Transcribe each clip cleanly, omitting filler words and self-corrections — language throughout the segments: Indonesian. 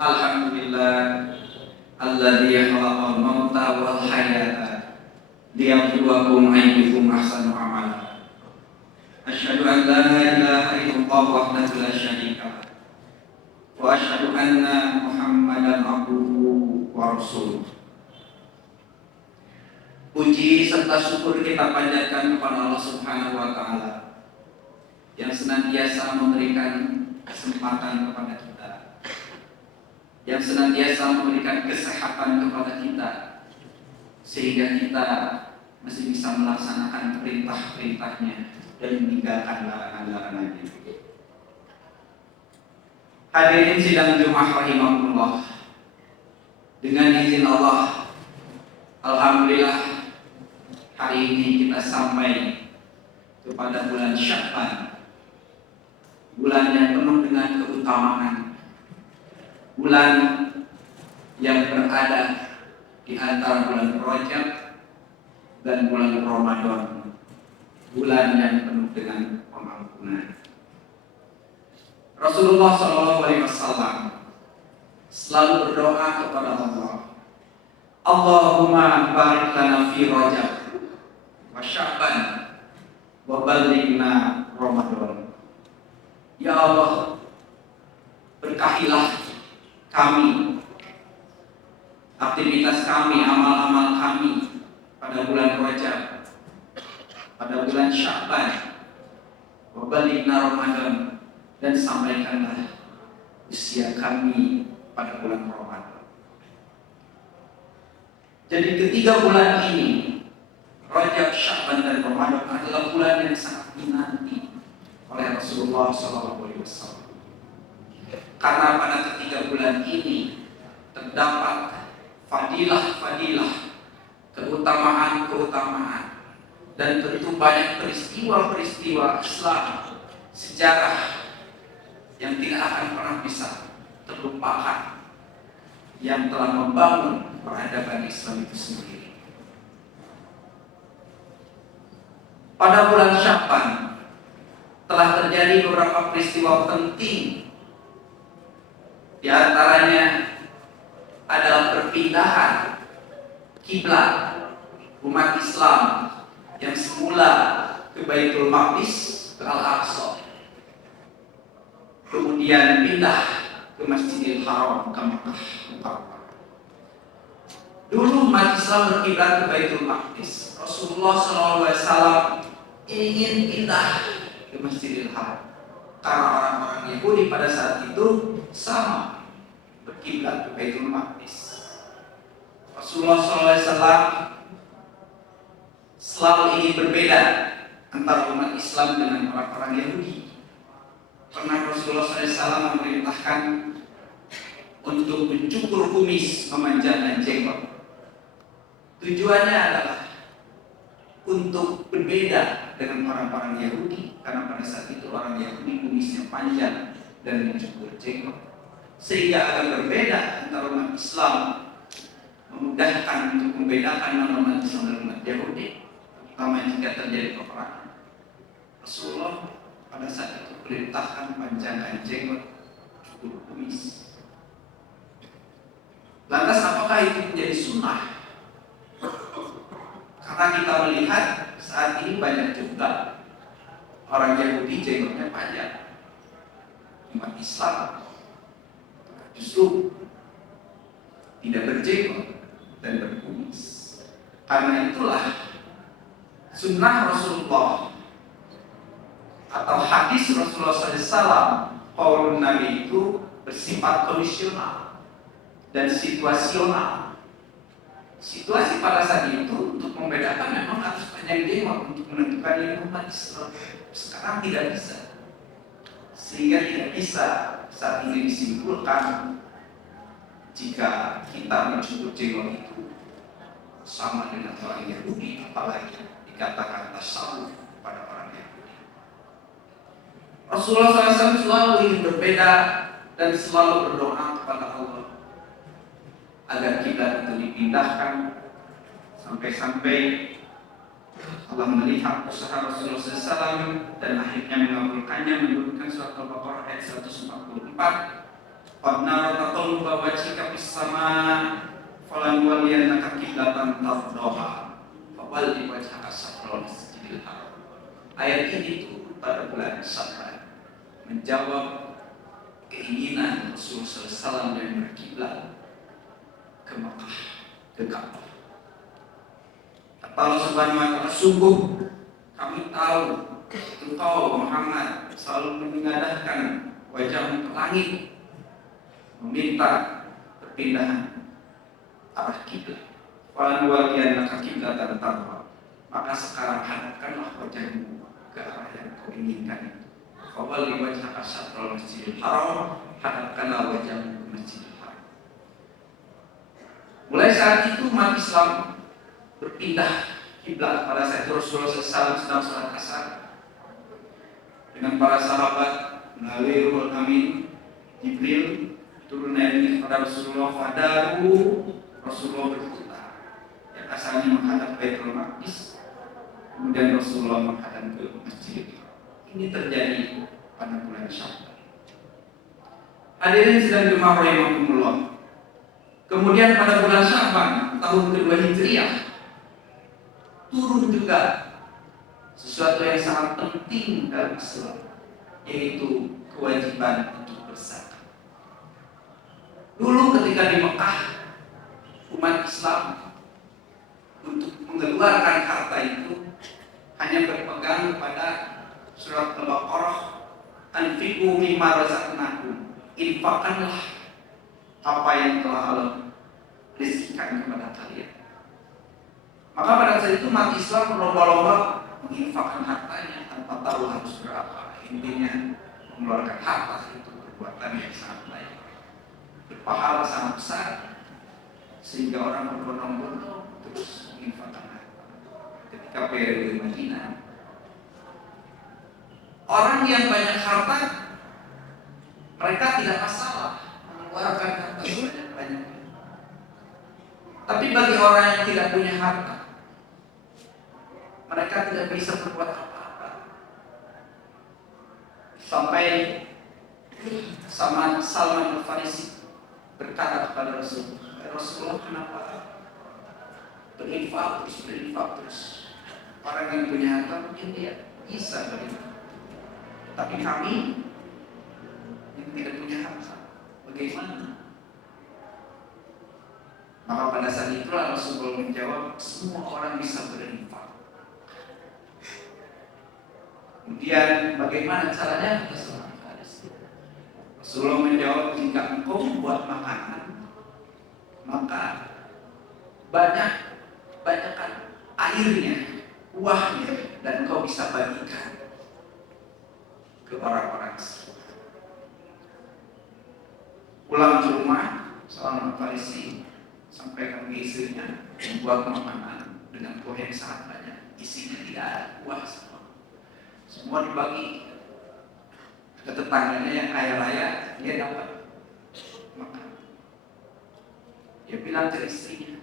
Alhamdulillah alladzi khalaqal mauta wal hayata liyabluwakum ayyukum ahsanu amala. Asyhadu an la ilaha illallah wahdahu la syarika lah wa asyhadu anna Muhammadan abduhu wa rasuluh. Puji serta syukur kita panjatkan kepada Allah Subhanahu wa taala yang senantiasa memberikan kesempatan kepada kita, yang senantiasa memberikan kesehatan kepada kita, sehingga kita masih bisa melaksanakan perintah-perintahnya dan meninggalkan larangan-larangannya. Hadirin sidang Jumat rahimakumullah, dengan izin Allah, alhamdulillah hari ini kita sampai kepada bulan Sya'ban, bulan yang penuh dengan keutamaan, bulan yang berada di antara bulan Rajab dan bulan Ramadan, bulan yang penuh dengan pengampunan. Rasulullah SAW selalu berdoa kepada Allah, Allahumma barik lana fi Rajab wa Sya'ban wa ballighna Ramadan. Ya Allah, berkahilah kami, aktivitas kami, amal-amal kami pada bulan Rajab, pada bulan Sya'ban, wa ballighna Ramadan, dan sampaikanlah usia kami pada bulan Ramadan. Jadi ketiga bulan ini, Rajab, Sya'ban, dan Ramadan adalah bulan yang sangat dinanti oleh Rasulullah SAW. Karena pada ketiga bulan ini terdapat fadilah-fadilah, keutamaan-keutamaan, dan tentu banyak peristiwa-peristiwa Islam, sejarah yang tidak akan pernah bisa terlupakan, yang telah membangun peradaban Islam itu sendiri. Pada bulan Sya'ban telah terjadi beberapa peristiwa penting. Di antaranya adalah perpindahan kiblat umat Islam yang semula ke Baitul Maqdis, ke Al-Aqsa, kemudian pindah ke Masjidil Haram, ke Makkah Mukarramah. Dulu umat Islam berkiblat ke Baitul Maqdis. Rasulullah SAW ingin pindah ke Masjidil Haram karena orang-orang Yahudi pada saat itu sama berkiblat ke Baitul Maqdis. Rasulullah SAW selalu ingin berbeda antara umat Islam dengan orang-orang Yahudi. Pernah Rasulullah SAW memerintahkan untuk mencukur kumis, memanjangkan jenggot. Tujuannya adalah untuk berbeda dengan orang-orang Yahudi, karena pada saat itu orang Yahudi kumisnya panjang dan mencukur jenggot, sehingga agar berbeda antara umat Islam, memudahkan untuk membedakan mana umat Islam dan umat Yahudi, terutama jika terjadi peperangan. Rasulullah pada saat itu perintahkan panjangkan jenggot, cukur kumis. Lantas apakah itu menjadi sunnah? Karena kita melihat saat ini banyak juga orang Yahudi jenggotnya panjang, umat Islam justru tidak berjenggot dan berkumis. Karena itulah sunnah Rasulullah atau hadis Rasulullah SAW, qaulun Nabi itu bersifat kondisional dan situasional. Situasi pada saat itu untuk membedakan memang harus panjang jenggot untuk menentukan ini umat Islam. Sekarang tidak bisa, sehingga tidak bisa saat ini disimpulkan jika kita mencukur jenggot itu sama dengan orang Yahudi, apalagi dikatakan tasawuf pada orang Yahudi. Rasulullah SAW selalu ingin berbeda dan selalu berdoa kepada Allah agar kiblat itu dipindahkan, sampai-sampai Allah melihat usaha Rasulullah SAW dan akhirnya mengabulkannya, menurunkan surat Al-Baqarah ayat 144 Qadna taqalluba wajhika fis samaa falanwalliyannaka qiblatan tardaha fawalli wajhaka syatral masjidil haram. Ayat ini turun pada bulan Syawal menjawab keinginan Rasulullah SAW yang berkiblat ke Makkah, ke Ka'bah. Kata Allah Subhanahu wa Ta'ala, sungguh kami tahu engkau Muhammad selalu menengadahkan wajahmu ke langit, meminta perpindahan arah kiblat. Falan waliyannaka qiblatan tardah. Maka sekarang hadapkanlah wajahmu ke arah yang kau inginkan. Fawalli wajhaka syatral masjidil haram. Hadapkanlah wajahmu ke Masjidil Haram. Mulai saat itu umat Islam berpindah kiblat. Pada saat itu Rasulullah SAW sedang sholat asar dengan para sahabat melalui Ruhul Amin Jibril turun dari kepada Rasulullah. Fadaru, Rasulullah berputar yang asalnya menghadap Baitul Maqdis, kemudian Rasulullah menghadap ke Masjidil Haram. Ini terjadi pada bulan Syawal. Hadirin sedang jemaah rahimakumullah. Kemudian pada bulan Sya'ban tahun kedua Hijriah turun juga sesuatu yang sangat penting dalam Islam, yaitu kewajiban untuk berzakat. Dulu ketika di Mekah, umat Islam untuk mengeluarkan harta itu hanya berpegang kepada surat Al-Baqarah, anfiqu mimma razaqnakum, infakkanlah apa yang telah Allah rizkikan kepada kalian. Maka pada saat itu umat Islam berlomba-lomba menginfakkan hartanya tanpa tahu harus berapa. Intinya mengeluarkan harta itu perbuatan yang sangat baik, berpahala sangat besar, sehingga orang berbondong-bondong terus menginfakkan harta. Ketika periode Madinah, orang yang banyak harta mereka tidak masalah mengeluarkan harta sebanyak-banyak. Tapi bagi orang yang tidak punya harta, mereka tidak bisa berbuat apa-apa. Sampai Salman Al-Farisi berkata kepada Rasulullah, kenapa berinfak terus? Orang yang punya harta mungkin dia bisa berinfak, tapi kami yang tidak punya harta, bagaimana? Maka pada saat itulah Rasulullah menjawab, semua orang bisa berinfak. Kemudian bagaimana caranya? Rasulullah menjawab, jika engkau membuat makanan, maka banyakkan airnya, kuahnya, dan engkau bisa bagikan ke orang-orang sekitar. Pulang ke rumah, Salman Al-Farisi sampaikan ke istrinya, membuat makanan dengan kuah yang sangat banyak. Isinya tidak ada kuah semua dibagi ke tetangganya yang kaya raya, dia dapat makan. Dia bilang ke istrinya,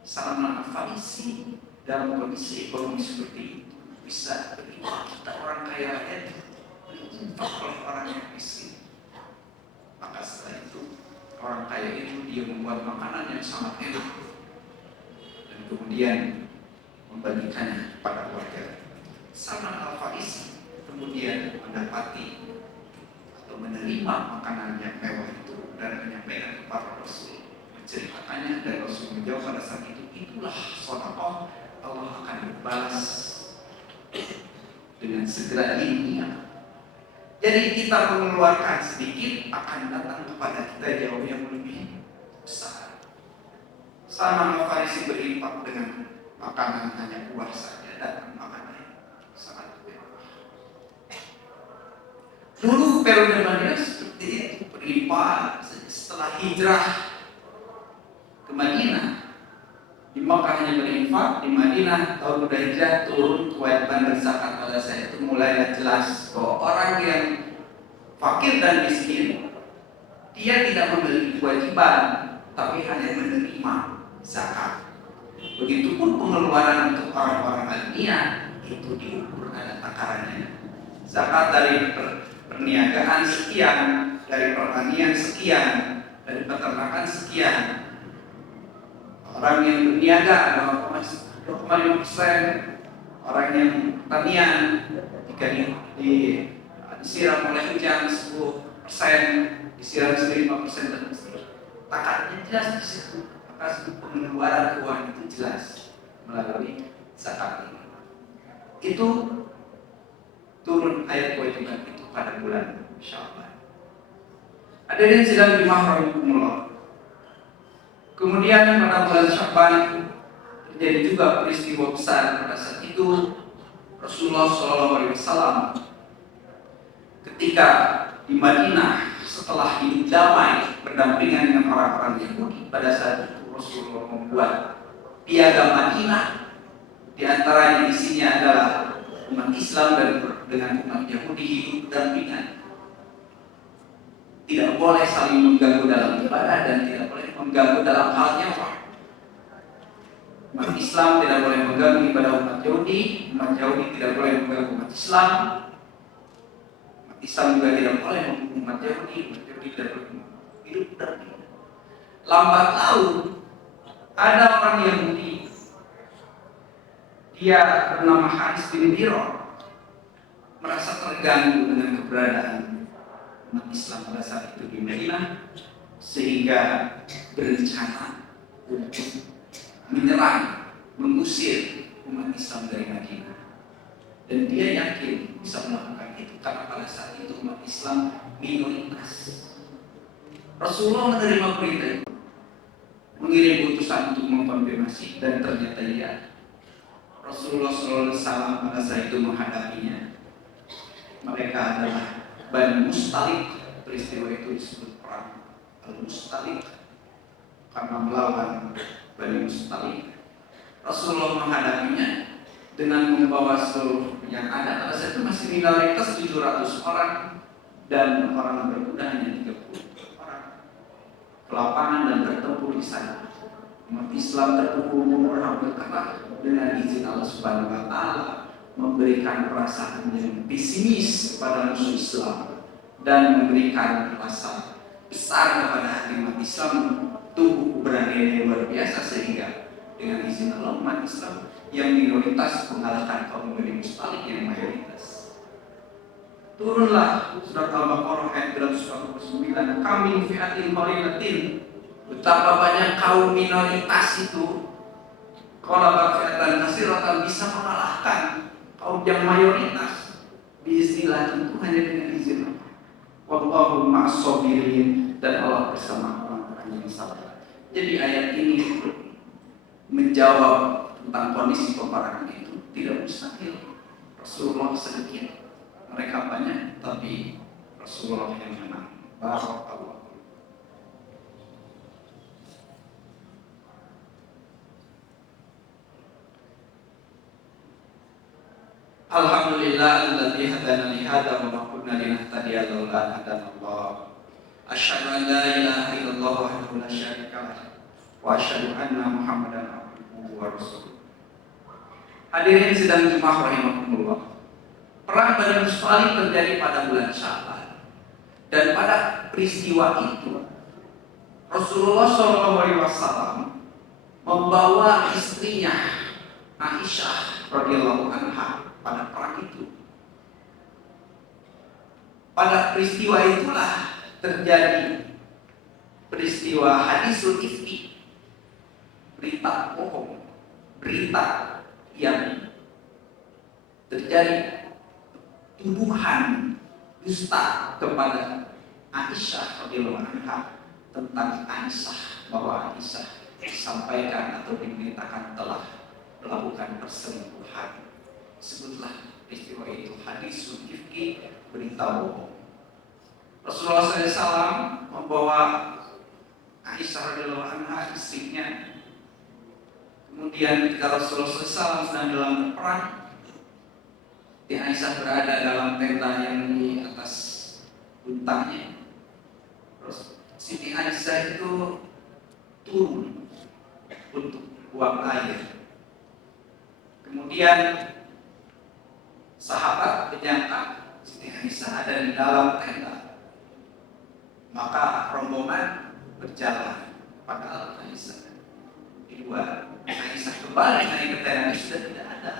Salman Al-Farisi dalam kondisi ekonomi seperti itu bisa berinfak. Kita orang kaya raya berinfak oleh orang yang miskin. Maka setelah itu orang kaya itu dia membuat makanan yang sangat enak dan kemudian membagikannya kepada warga. Salman Al-Farisi kemudian mendapati atau menerima makanan yang mewah itu dan menyampaikan kepada Rasul, menceritakannya, dan Rasul menjawab pada saat itu, itulah sedekah, Allah akan balas dengan segera ini. Jadi kita mengeluarkan sedikit akan datang kepada kita jauh yang lebih besar. Salman Al-Farisi berinfak dengan makanan hanya buah saja, dan makanan sangat mewah. Dulu periode Madinah seperti itu, berinfak. Setelah hijrah ke Madinah, di Makkah hanya berinfak, di Madinah tahun udah hijrah turun kewajiban berzakat. Pada saat itu mulai jelas bahwa orang yang fakir dan miskin, dia tidak memiliki kewajiban, tapi hanya menerima zakat. Begitupun pengeluaran untuk orang-orang alamiah itu diukur, ada takarannya. Zakat dari perniagaan sekian, dari pertanian sekian, dari peternakan sekian. Orang yang berniaga 2,5%, orang yang pertanian jika disiram oleh hujan 10%, disiram 5%, dan takatnya jelas di situ. Maka pengeluaran keuangan itu jelas melalui zakat ini. Itu turun ayat kewajiban itu pada bulan Syawal. Hadirin sidang jemaah rahimakumullah. Kemudian pada bulan Sya'ban terjadi juga peristiwa besar. Pada saat itu Rasulullah SAW ketika di Madinah setelah hidup damai berdampingan dengan orang-orang Yahudi, pada saat itu Rasulullah membuat piagam Madinah. Di antaranya isinya adalah umat Islam dan dengan umat Yahudi hidup berdampingan. Tidak boleh saling mengganggu dalam ibadah dan tidak boleh mengganggu dalam hal nyawa. Umat Islam tidak boleh mengganggu ibadah umat Yahudi, umat Yahudi tidak boleh mengganggu umat Islam, umat Islam juga tidak boleh mengganggu umat Yahudi, umat Yahudi tidak boleh hidup berdampingan. Lambat laun ada orang Yahudi, dia bernama Haris bin Biro, merasa terganggu dengan keberadaan umat Islam pada saat itu di Madinah, sehingga berencana untuk menyerang, mengusir umat Islam dari Madinah. Dan dia yakin bisa melakukan itu karena pada saat itu umat Islam minoritas. Rasulullah menerima perintah itu, mengirim utusan untuk mengkonfirmasi, dan ternyata iya. Rasulullah SAW pada saat itu menghadapinya. Mereka adalah Bani Mustalik. Peristiwa itu disebut perang Al-Mustalik karena melawan Bani Mustalik. Rasulullah menghadapinya dengan membawa seluruh yang ada. Pada saat itu masih minoritas 700 orang dan orang berkuda hanya 30 orang. Kelapangan dan bertempur di sana. Umat Islam terpukul karena dengan izin Allah Subhanahu wa Ta'ala memberikan perasaan yang pesimis kepada musuh Islam dan memberikan rasa besar kepada hati umat Islam, tumbuh keberanian yang luar biasa, sehingga dengan izin Allah umat Islam yang minoritas mengalahkan kaum Bani Mustalik yang mayoritas. Turunlah surat Al-Baqarah ayat 249, kami fi'atin qalilatin, betapa banyak kaum minoritas itu kalau bakiatan kasiratan bisa mengalahkan kaum yang mayoritas. Bismillah, tentu hanya dengan izin Allah. Wallahu ma'as-sabirin, dan Allah bersama orang-orang yang sabar. Jadi ayat ini menjawab tentang kondisi peperangan itu tidak mustahil. Rasulullah sedikit, mereka banyak, tapi Rasulullah yang menang. Barakallah. Alhamdulillah alladzi hadana li hadza wa ma kunna linahtadiya laula an hadana Allah. Asyhadu an la ilaha illallah wahdahu la syarika lah wa asyhadu anna Muhammadan abduhu wa rasuluh. Hadirin sidang jemaah rahimakumullah. Perang Bani Mustalik terjadi pada bulan Sya'ban. Dan pada peristiwa itu Rasulullah SAW membawa istrinya Aisyah radhiyallahu anha pada perang itu. Pada peristiwa itulah terjadi peristiwa hadisul ifki, berita bohong, berita yang terjadi tuduhan dusta kepada Aisyah radhiyallahu anha tentang Aisyah, bahwa Aisyah disampaikan atau diberitakan telah melakukan perselingkuhan. Sebutlah peristiwa itu hadisul ifki, berita bohong. Rasulullah SAW membawa Aisyah radhiyallahu anha, istrinya. Kemudian ketika Rasulullah SAW sedang dalam perang, Aisyah berada dalam tenda yang di atas untanya. Terus Siti Aisyah itu turun untuk buang air. Kemudian sahabat menyangka Siti Aisyah ada di dalam tenda. Maka rombongan berjalan, padahal Aisyah di luar. Aisyah kembali naik ke tenda, sudah tidak ada.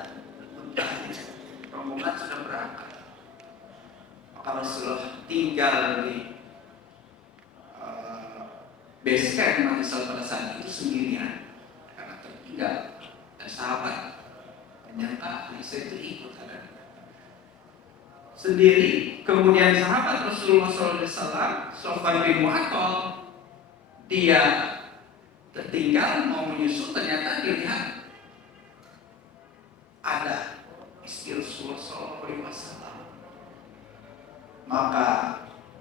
Rombongan sudah berangkat. Maka Rasulullah tinggal di base camp Aisyah pada saat itu sendirian karena tertinggal. Dan sahabat ternyata Aisyah itu ikut ada sendiri. Kemudian sahabat Rasulullah SAW, Sofwan bin Mu'attal, dia tertinggal mau menyusul, ternyata dilihat ada istri Rasulullah SAW. Maka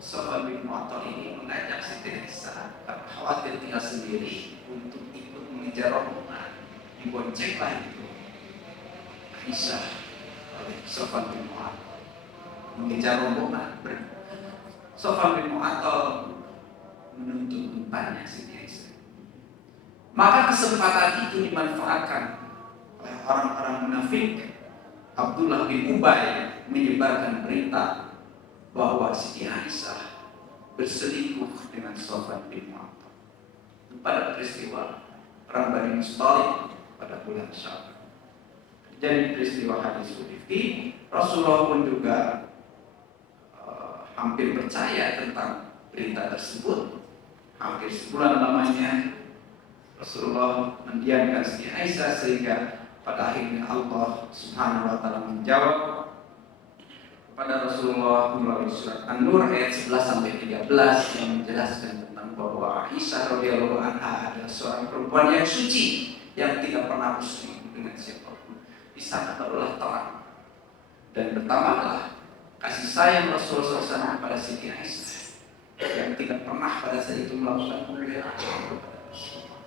Sofwan bin Mu'attal ini mengajak Siti Aisyah, khawatir tinggal sendiri, untuk ikut mengejar rombongan. Diboncenglah itu Aisyah oleh Sofwan bin Mu'attal mengejar rombongan. Sofwan bin Mu'attal menuntut umpannya Siti Aisyah. Maka kesempatan itu dimanfaatkan oleh orang-orang munafik. Abdullah bin Ubay menyebarkan berita bahwa Siti Aisyah berselingkuh dengan Sofwan bin Mu'attal. Pada peristiwa perang Bani Mustalik pada bulan Syawal. Jadi peristiwa hadis Hudayfi, Rasulullah pun juga hampir percaya tentang berita tersebut. Hampir sebulan lamanya Rasulullah mendiamkan Siti Aisyah, sehingga pada akhirnya Allah Subhanahu wa taala menjawab kepada Rasulullah melalui surat An-Nur ayat 11 sampai 13 yang menjelaskan tentang bahwa Aisyah radhiyallahu anha adalah seorang perempuan yang suci yang tidak pernah berselingkuh dengan siapapun. Di sana barulah terang dan bertambahlah kasih sayang Rasulullah SAW kepada Siti Aisyah yang tidak pernah pada saat itu melakukan pemeliharaan kepada Rasulullah.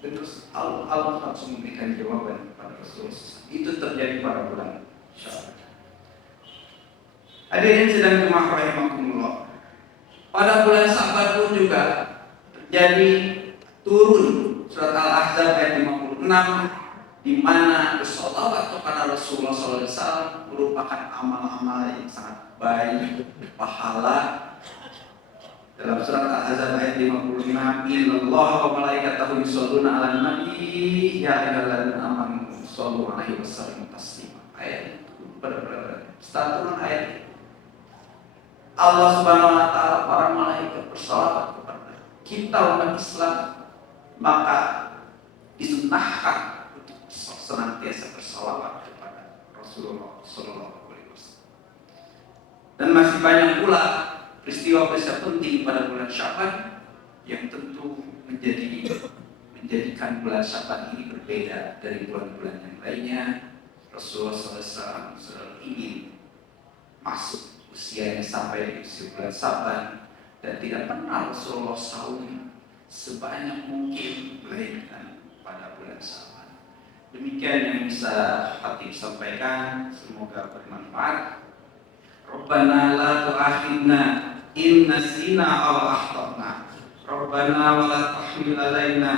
Terus Allah langsung memberikan jawaban kepada Rasulullah SAW. Itu terjadi pada bulan Syawal. Hadirin sedang jemaah rahimakumullah. Pada bulan Syawal pun juga terjadi turun surat Al-Ahzab ayat 56, di mana bersolawat kepada Rasulullah SAW merupakan amal-amal yang sangat baik, pahala. Dalam surat Al-Ahzab ayat 56, Innallaha wa malaikatahu yusholluna 'alan nabi ya ayyuhalladzina amanu shollu 'alaihi wa sallimu taslima. Ayat itu benar-benar turun ayat. Allah Subhanahu wa taala, para malaikat bersolawat kepada kita umat Islam, maka disunnahkan untuk senantiasa bersolawat kepada Rasulullah Sallallahu Alaihi Wasallam. Dan masih banyak pula peristiwa-peristiwa penting pada bulan Sya'ban yang tentu menjadikan bulan Sya'ban ini berbeda dari bulan-bulan yang lainnya. Rasulullah SAW selalu ingin masuk usianya sampai di usia bulan Sya'ban, dan tidak pernah Rasulullah SAW sebanyak mungkin melainkan pada bulan Sya'ban. Demikian yang bisa Khatib sampaikan, semoga bermanfaat. Rabbana la tu'akhidna in nasina aw akhtana. Rabbana wa la tahmil alaina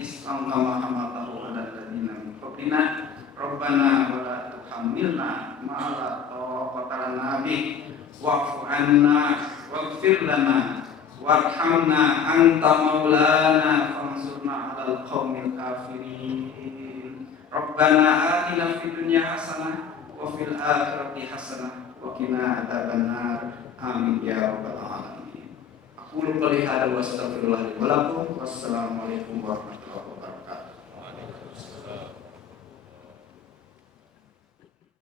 isran kama hamaltahu 'alal ladzina min qablina. Rabbana wa la tuhammilna ma la taqata lana bih wa'fu 'anna waghfir lana warhamna anta maulana fansurna 'alal qaumil kafirin. Rabbana atina fid dunya hasanah wa fil akhirati hasanah wa qina adzabannar. Amin ya rabbal alamin. Aku qouli hadza wa astaghfirullah li wa lakum. Wassalamualaikum warahmatullahi wabarakatuh.